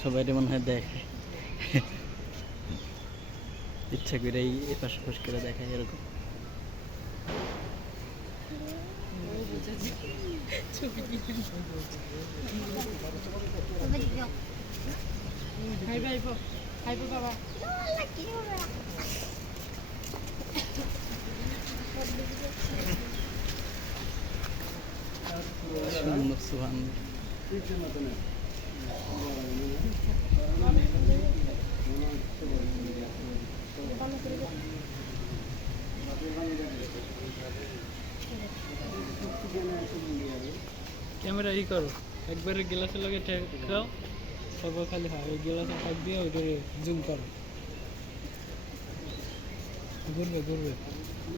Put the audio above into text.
সবাই মনে হয় দেখে ইচ্ছা করে এই পাশে পাশ করে দেখায় এরকম। সুন্দর সুন্দর ক্যামেরা ই করো একবারে গ্লাসের লগে ঠেকাও তারপর খালি হয় ওই গ্লাসের ফাঁক দিয়ে ওইটা জুম করো ঘুরবে ঘুরবে